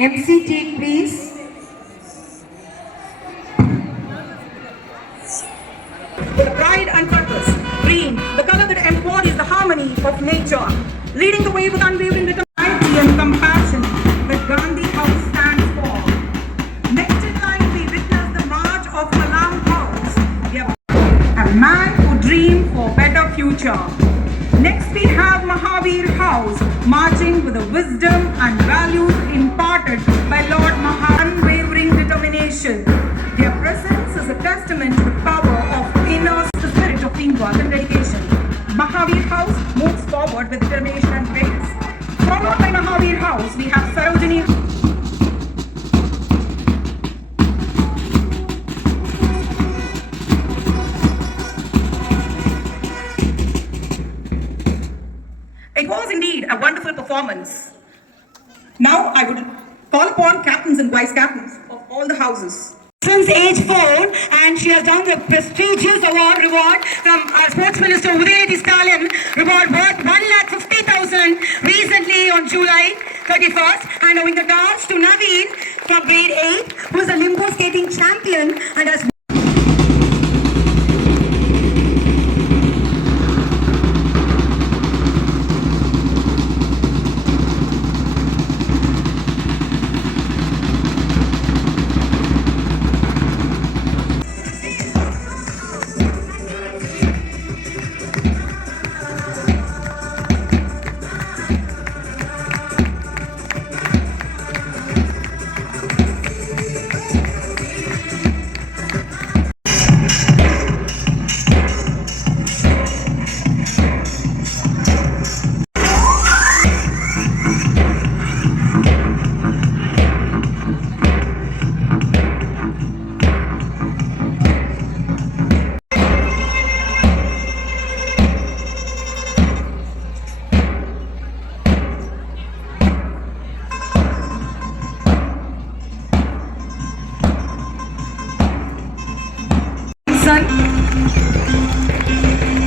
MC take please. With pride and purpose, green, the color that embodies the harmony of nature, leading the way with unwavering determination and compassion that Gandhi House stands for. Next in line, we witness the march of Kalam House, a man who dreamed for better future. Next, we have Mahavir House, marching with the wisdom and values imparted by Lord Mahavir, unwavering determination. Their presence is a testament to the power of inner spirit of teamwork and dedication. Mahavir House moves forward with determination and grace. Followed by Mahavir House, we have Sarojini. It was indeed a wonderful performance. Now I would call upon captains and vice captains of all the houses. Since age 4, and she has done the prestigious reward from our Sports Minister Udayati Stalin, reward worth 1,50,000 recently on July 31st, and owing the dance to Naveen from grade 8, who is a limbo skating champion and has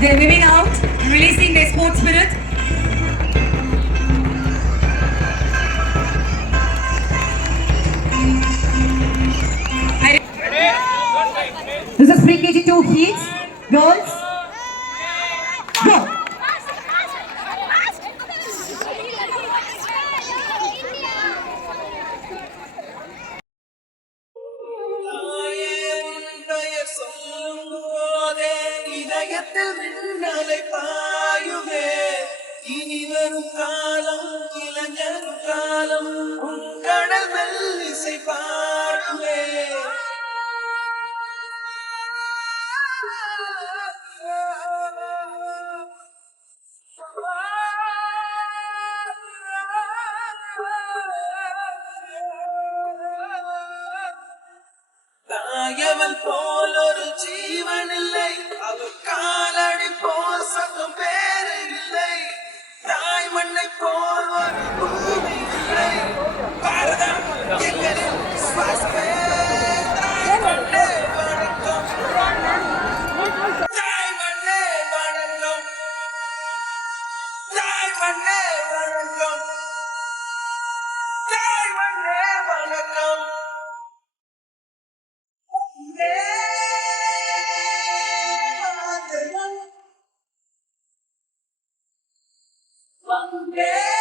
they're moving out, releasing their sports spirit. This is pre-KG2 heats. Girls, go! இதயத்தில் மின்னலை பாயுமே இனி வரும் காலம் இளைஞர் காலம் உன் கடல் மெல்லிசை பாடுமே தாயவன் போல் ஒரு ஜீவன் இல்லை அவர் காலடி போல் சத்தம் பேரு இல்லை தாய் மண்ணை போல் ஒரு பூமி இல்லை பாரதம் எங்களின் சுவாசமே தாய் மண்ணே வணக்கம் தாய் மண்ணே வணக்கம் தாய் மண்ணே வணக்கம் தாய் மண்ணே வணக்கம் One day.